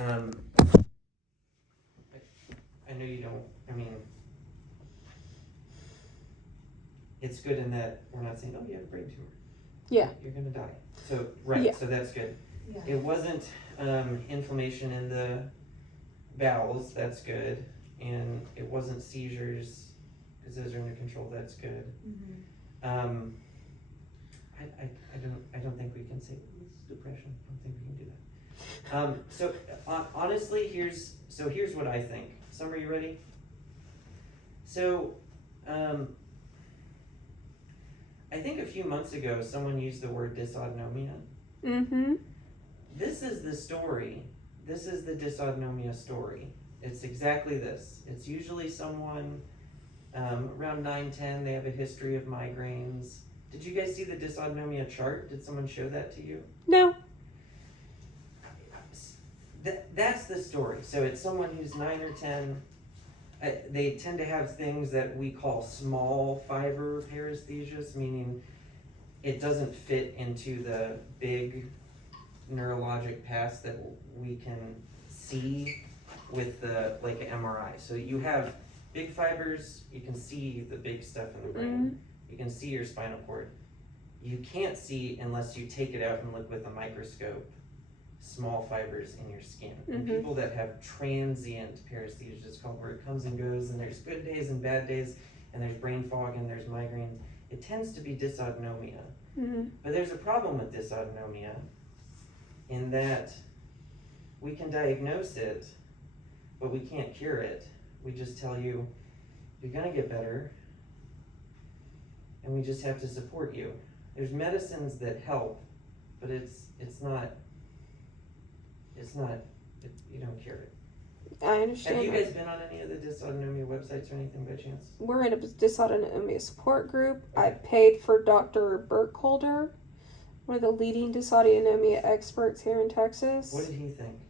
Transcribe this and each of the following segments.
I know you don't, it's good in that we're not saying, oh, you have a brain tumor. Yeah. You're going to die. So, right, Yeah. so that's good. Yeah. It wasn't inflammation in the bowels, that's good. And it wasn't seizures, because those are under control, that's good. Mm-hmm. I don't think we can say it's depression. I don't think we can do that. Honestly, here's what I think. Summer, you ready? So, I think a few months ago, someone used the word dysautonomia. Mm-hmm. This is the story. This is the dysautonomia story. It's exactly this. It's usually someone around 9-10, they have a history of migraines. Did you guys see the dysautonomia chart? Did someone show that to you? No. That's the story. So it's someone who's 9 or 10. They tend to have things that we call small fiber paresthesias, meaning it doesn't fit into the big neurologic paths that we can see with the like an MRI. So you have big fibers, you can see the big stuff in the brain. Mm-hmm. You can see your spinal cord. You can't see unless you take it out and look with a microscope small fibers in your skin. And Mm-hmm. people that have transient paresthesia, it's called, where it comes and goes, and there's good days and bad days, and there's brain fog and there's migraine, it tends to be dysautonomia. Mm-hmm. But there's a problem with dysautonomia in that we can diagnose it, but we can't cure it. We just tell you, you're gonna get better, and we just have to support you. There's medicines that help, but you don't cure it. I understand. Have you that. guys been on any of the dysautonomia websites or anything by chance? We're in a dysautonomia support group. I paid for Dr. Burkholder, one of the leading dysautonomia experts here in Texas. What did he think?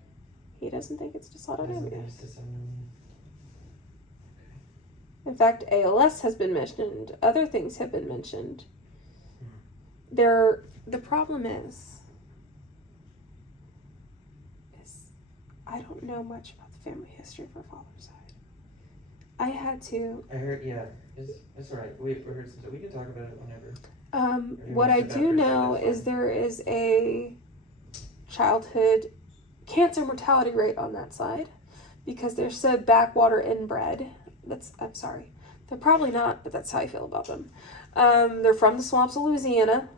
He doesn't think it's Doesn't think dysautonomia. it's dysautonomia. In fact, ALS has been mentioned. Other things have been mentioned. The problem is I don't know much about the family history of her father's side. I had to. I heard, yeah. It's all right. We heard some stuff. We can talk about it whenever. What I do know is there is a childhood cancer mortality rate on that side because they're so backwater inbred. I'm sorry. They're probably not, but that's how I feel about them. They're from the swamps of Louisiana,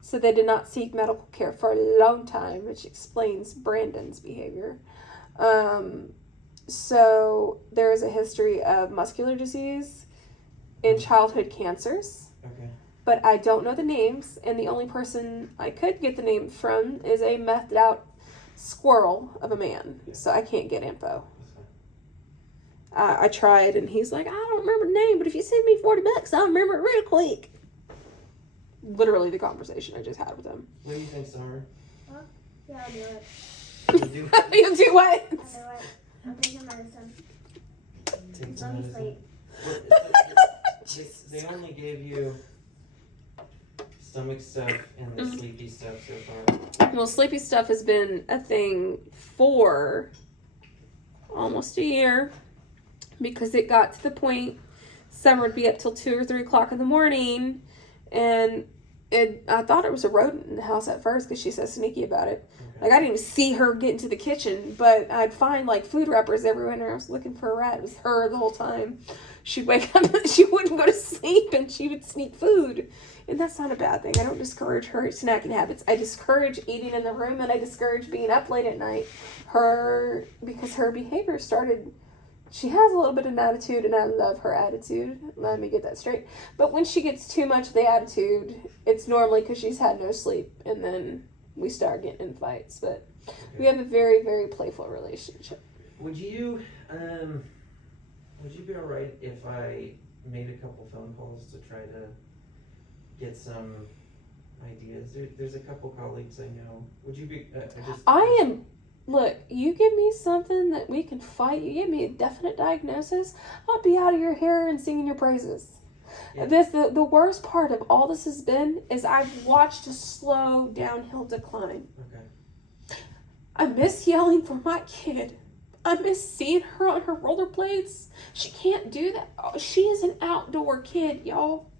so they did not seek medical care for a long time, which explains Brandon's behavior. So there is a history of muscular disease and childhood cancers. Okay. But I don't know the names, and the only person I could get the name from is a methed out squirrel of a man. So I can't get info. I tried, and he's like, I don't remember the name, but if you send me $40, I'll remember it real quick. Literally the conversation I just had with him. What do you think, Summer? Huh? Yeah, I'll do it. You'll do You'll do what? I'll do it. I'm taking medicine. Take It's some let me medicine. sleep. They only gave you stomach stuff and the sleepy stuff so far. Well, sleepy stuff has been a thing for almost a year because it got to the point Summer would be up till 2 or 3 o'clock in the morning, and I thought it was a rodent in the house at first because she's so sneaky about it. Okay. Like, I didn't even see her get into the kitchen, but I'd find, like, food wrappers everywhere, and I was looking for a rat. It was her the whole time. She'd wake up, and she wouldn't go to sleep, and she would sneak food. And that's not a bad thing. I don't discourage her snacking habits. I discourage eating in the room, and I discourage being up late at night. Because her behavior started... She has a little bit of an attitude, and I love her attitude. Let me get that straight. But when she gets too much of the attitude, it's normally because she's had no sleep, and then we start getting in fights. But we have a very, very playful relationship. Would you be alright if I made a couple phone calls to try to get some ideas? There's a couple colleagues I know. Would you be... Look, you give me something that we can fight. You give me a definite diagnosis, I'll be out of your hair and singing your praises. Yeah. The worst part of all this has been is I've watched a slow downhill decline. Okay. I miss yelling for my kid. I miss seeing her on her rollerblades. She can't do that. Oh, she is an outdoor kid, y'all.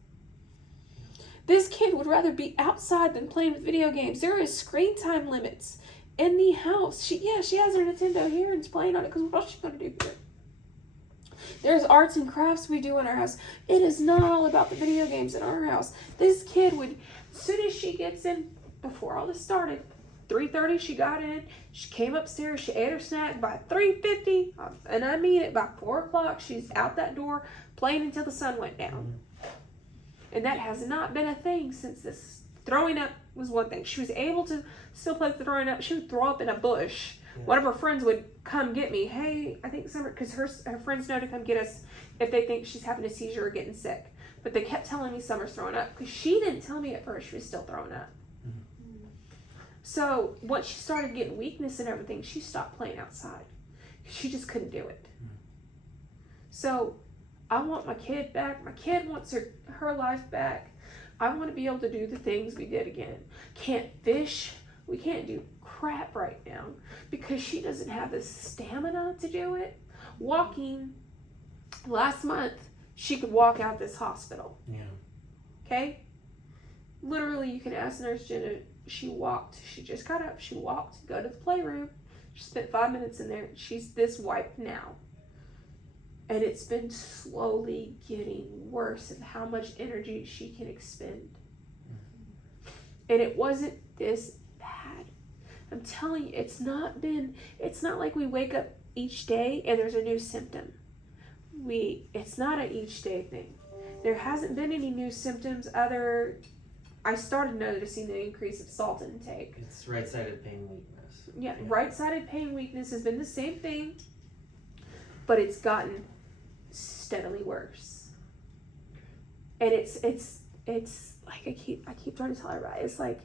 This kid would rather be outside than playing with video games. There is screen time limits in the house. She has her Nintendo here and is playing on it because what else is she going to do here? There's arts and crafts we do in our house. It is not all about the video games in our house. This kid would, as soon as she gets in, before all this started, 3:30 she got in, she came upstairs, she ate her snack. By 3:50, and I mean it, by 4 o'clock, she's out that door playing until the sun went down. And that has not been a thing since this. Throwing up was one thing. She was able to still play with the throwing up. She would throw up in a bush. Yeah. One of her friends would come get me. Hey, I think Summer, because her friends know to come get us if they think she's having a seizure or getting sick. But they kept telling me Summer's throwing up because she didn't tell me at first she was still throwing up. Mm-hmm. So once she started getting weakness and everything, she stopped playing outside. She just couldn't do it. Mm-hmm. So I want my kid back. My kid wants her life back. I want to be able to do the things we did again. Can't fish. We can't do crap right now because she doesn't have the stamina to do it. Walking, last month, she could walk out this hospital. Yeah. Okay? Literally, you can ask Nurse Jenna. She walked. She just got up. She walked. Go to the playroom. She spent 5 minutes in there. She's this wiped now. And it's been slowly getting worse of how much energy she can expend. And it wasn't this bad. I'm telling you, it's not like we wake up each day and there's a new symptom. It's not an each day thing. There hasn't been any new symptoms I started noticing the increase of salt intake. It's right-sided pain weakness. Yeah, right-sided pain weakness has been the same thing, but it's gotten steadily worse. And it's like I keep trying to tell everybody, it's like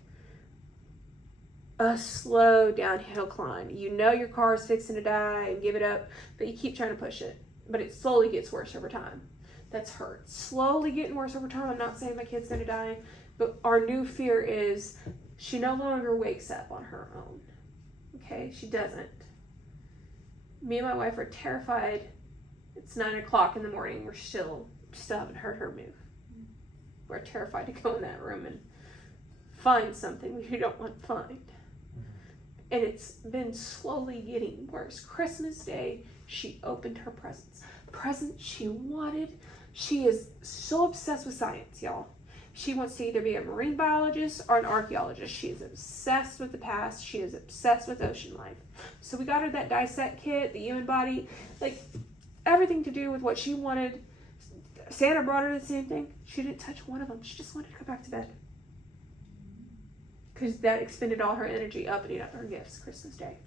a slow downhill climb. You know your car is fixing to die and give it up, but you keep trying to push it. But it slowly gets worse over time. That's her. It's slowly getting worse over time. I'm not saying my kid's gonna die, but our new fear is she no longer wakes up on her own. Okay, she doesn't. Me and my wife are terrified. It's 9 o'clock in the morning. We still haven't heard her move. We're terrified to go in that room and find something we don't want to find. And it's been slowly getting worse. Christmas Day, she opened her presents. Present she wanted. She is so obsessed with science, y'all. She wants to either be a marine biologist or an archaeologist. She is obsessed with the past. She is obsessed with ocean life. So we got her that dissect kit, the human body, like everything to do with what she wanted. Santa brought her the same thing. She didn't touch one of them. She just wanted to go back to bed. Because that expended all her energy opening up her gifts Christmas Day.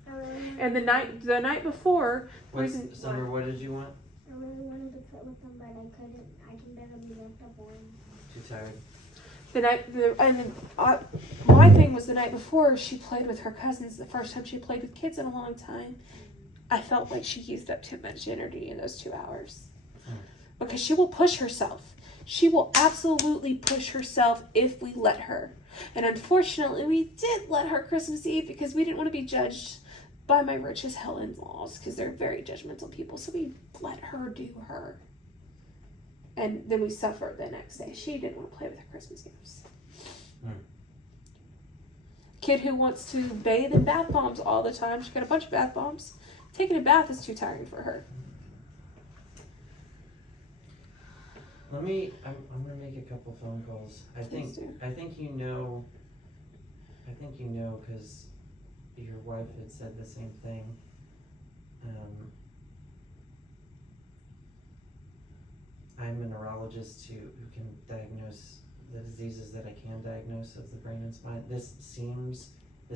And the night before, Summer, what did you want? I really wanted to play with them, but I couldn't. I can barely lift up one. Too tired. My thing was the night before she played with her cousins. The first time she played with kids in a long time. I felt like she used up too much energy in those 2 hours. Because she will push herself. She will absolutely push herself if we let her. And unfortunately, we did let her Christmas Eve because we didn't want to be judged by my rich as hell in-laws because they're very judgmental people. So we let her do her. And then we suffered the next day. She didn't want to play with her Christmas gifts. Kid who wants to bathe in bath bombs all the time. She got a bunch of bath bombs. Taking a bath is too tiring for her. I'm gonna make a couple phone calls. I think you know because your wife had said the same thing. I'm a neurologist who can diagnose the diseases that I can diagnose of the brain and spine. This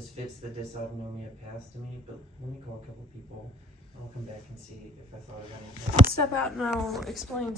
fits the dysautonomia path to me, but let me call a couple people. I'll come back and see if I thought of anything. I'll step out and I'll explain